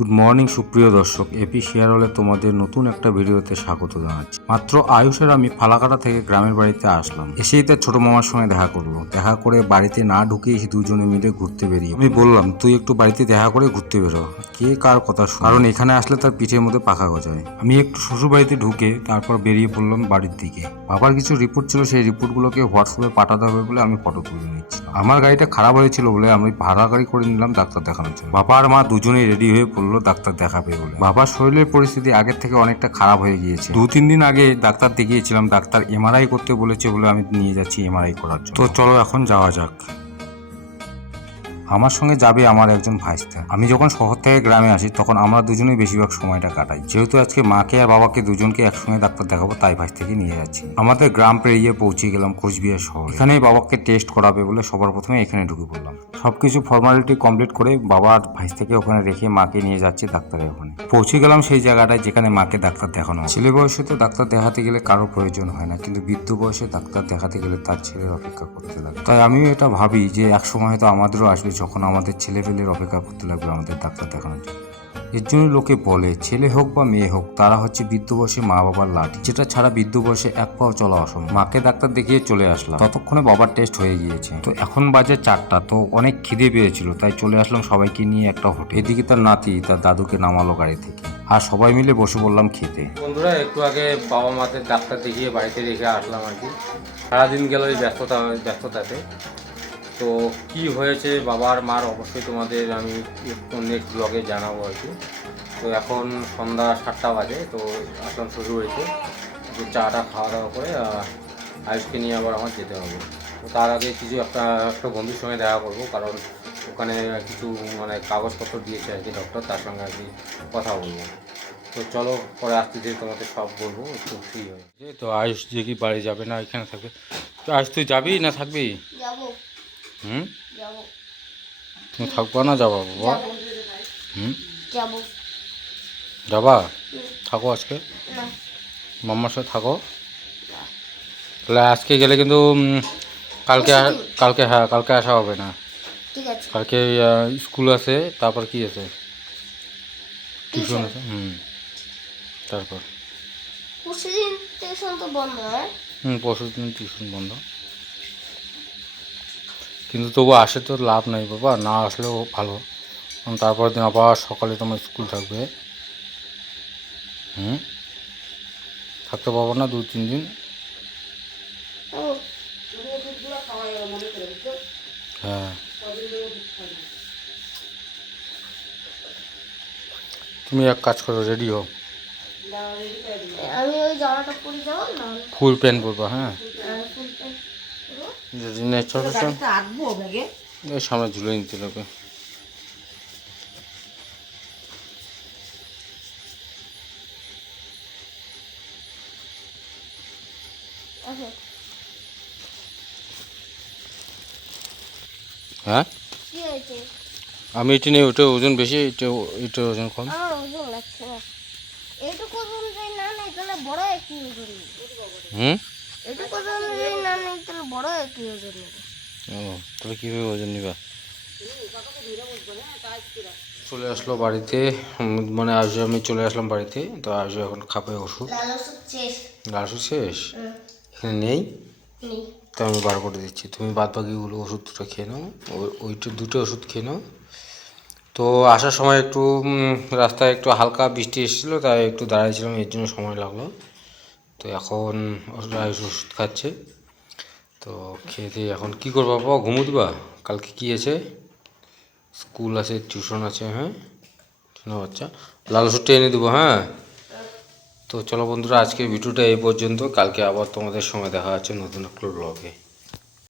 Good morning সুপ্রিয় দর্শক। AP share হলে তোমাদের নতুন একটা ভিডিওতে স্বাগত জানাচ্ছি। মাত্র আয়ুষের আমি ফালাকাটা থেকে গ্রামের বাড়িতে আসলাম। এসেই তার ছোট মামার সঙ্গে দেখা করল। দেখা করে বাড়িতে না ঢুকে এসে দুজনে মিলে ঘুরতে বেরিয়ে আমি বললাম, তুই একটু বাড়িতে দেখা করে ঘুরতে বেরো। কে কার কথা শুন? কারণ এখানে আসলে তার পিঠের মধ্যে পাখা গজায়। আমি একটু শ্বশুর বাড়িতে ঢুকে তারপর বেরিয়ে পড়লাম বাড়ির দিকে। বাবার কিছু রিপোর্ট ছিল, সেই রিপোর্টগুলোকে হোয়াটসঅ্যাপে পাঠাতে হবে বলে আমি ফটো তুলে নিচ্ছি। আমার গাড়িটা খারাপ হয়েছিল বলে আমি ভাড়া গাড়ি করে নিলাম ডাক্তার দেখানোর জন্য। বাবা আর মা দুজনেই রেডি হয়ে পড়ল। ডাক্তার দেখাবে বলে। বাবার শরীরের পরিস্থিতি আগের থেকে অনেকটা খারাপ হয়ে গিয়েছে। দু, তিন দিন আগে ডাক্তার দেখিয়েছিলাম, ডাক্তার এমআরআই করতে বলেছে বলে আমি নিয়ে যাচ্ছি এমআরআই করার জন্য। তো চলো এখন যাওয়া যাক। আমার সঙ্গে যাবে আমার একজন ভাইস্তা। আমি যখন শহর থেকে গ্রামে আসি, তখন আমরা দুজনেই বেশিরভাগ সময়টা কাটাই। যেহেতু আজকে মাকে আর বাবাকে দুজনকে একসঙ্গে ডাক্তার দেখাবো, তাই ভাইস থেকে নিয়ে যাচ্ছি। আমাদের গ্রাম পেরিয়ে পৌঁছে গেলাম কোচবিহার শহর। এখানে বাবাকে টেস্ট করাবে বলে সবার প্রথমে এখানে ঢুকে পড়লাম। সবকিছু ফর্মালিটি কমপ্লিট করে বাবা আর ভাইস থেকে ওখানে রেখে মাকে নিয়ে যাচ্ছি ডাক্তারের ওখানে। পৌঁছে গেলাম সেই জায়গাটায় যেখানে মাকে ডাক্তার দেখানো হয়। ছেলে বয়সে তো ডাক্তার দেখাতে গেলে কারও প্রয়োজন হয় না, কিন্তু বৃদ্ধ বয়সে ডাক্তার দেখাতে গেলে তার ছেলের অপেক্ষা করতে লাগে। তাই আমিও এটা ভাবি যে এক সময় হয়তো আমাদেরও আসবে। যখন আমাদের ছেলে পেলের অপেক্ষা করতে লাগবে, আমাদের ডাক্তার দেখানোর জন্য। এর জন্য লোকে বলে, ছেলে হোক বা মেয়ে হোক, তারা হচ্ছে বৃদ্ধ বয়সে মা বাবার লাঠি। যেটা ছাড়া বৃদ্ধ বয়সে এক পাও চলা অসম্ভব। মাকে ডাক্তার দেখিয়ে চলে আসলাম। ততক্ষণে বাবার টেস্ট হয়ে গিয়েছে। তো এখন বাজে চারটা, তো অনেক খিদে পেয়েছিল, তাই চলে আসলাম সবাইকে নিয়ে একটা হোটেল। এদিকে তার নাতি, তার দাদুকে নামালো গাড়ি থেকে। আর সবাই মিলে বসে বললাম খেতে। বন্ধুরা, একটু আগে বাবা মাদের ডাক্তার দেখিয়ে বাড়িতে রেখে আসলাম আর কি। সারাদিন গেল এই ব্যস্ততা, ব্যস্ততাতে। তো কি হয়েছে, বাবার, মার, অবশ্যই তোমাদের আমি নেক্সট ব্লগে জানাব আর কি। তো এখন সন্ধ্যা সাতটা বাজে, তো আসলাম শুরু হয়েছে। তো চাটা খাওয়া দাওয়া করে আয়ুষকে নিয়ে আবার আমার যেতে হবে। তো তার আগে কিছু একটা একটা বন্ধুর সঙ্গে দেখা করব, কারণ ওখানে কিছু মানে কাগজপত্র দিয়েছে আর কি ডক্টর তার সঙ্গে আর কি কথা বলব। তো চলো, পরে আসতে দিয়ে তোমাকে সব বলব, একটু ফ্রি হয়ে তো আয়ুষ যে কি বাড়ি যাবে না এখানে থাকবে তো আয়ুষ, তুই যাবি না থাকবি? যাব। হুম? তুমি থাকব না যাবা বাবা? হুম? যাবা। থাকো আজকে? মাম্মার সাথে থাকো। তাহলে আজকে গেলে কিন্তু কালকে কালকে হ্যাঁ কালকে আসা হবে না। কালকে স্কুল আছে তারপর কি আছে? টিউশন। আছে হুম। তারপর? পরশুদিন টিউশন তো বন্ধ হয়? হুম পরশু দিন টিউশন বন্ধ। কিন্তু তবু আসে তো লাভ নাই বাবা না আসলেও ভালো। কারণ তারপরের দিন আবার সকালে তোমার স্কুল থাকবে। হুম? থাকতে পারব না দু তিন দিন। হ্যাঁ। তুমি এক কাজ করো রেডি হও। আমি ওই জামাটা পরে যাব না? ফুল প্যান্ট পরবা হ্যাঁ। ফুল প্যান্ট পরবো। যদি চলো চল এই সামনে ঝুলে নিতে লোকে আচ্ছা। হ্যাঁ? আমি এটি নেই ওটা ওজন বেশি এটা এটা ওজন কম। আমার ওজন লাগছে। এইটুকু ওজন যদি না বড় একই ওজন। হুম এইটুকু ওজন যদি না নেই তাহলে বড় ওজন নেবে। ও তাহলে কীভাবে ওজন নিবা? চলে আসলো বাড়িতে মানে আজ আমি চলে আসলাম বাড়িতে তো আজ এখন খাবে ওষুধ। লাল ওষুধ শেষ। এখানে নেই? তো আমি বার করে দিচ্ছি। তুমি বাদ বাকিগুলো ওষুধ দুটো খেয়ে নাও ওই- ওইটা দুটো ওষুধ খেয়ে নাও। তো আসার সময় একটু রাস্তায় একটু হালকা বৃষ্টি এসেছিল তাই একটু দাঁড়িয়েছিলাম এর জন্য সময় লাগল। তো এখন ওষুধ খাচ্ছে। তো খেয়ে এখন কি করব বাবা? ঘুমো দিবা কালকে কি আছে? স্কুল আছে, টিউশন আছে হ্যাঁ? শোনো বাচ্চা। লাল সুটটা এনে দেবো হ্যাঁ? তো চলো বন্ধুরা আজকে ভিডিওটা এই পর্যন্ত। কালকে আবার তোমাদের সময় দেখা হচ্ছে নতুন একটা ব্লগে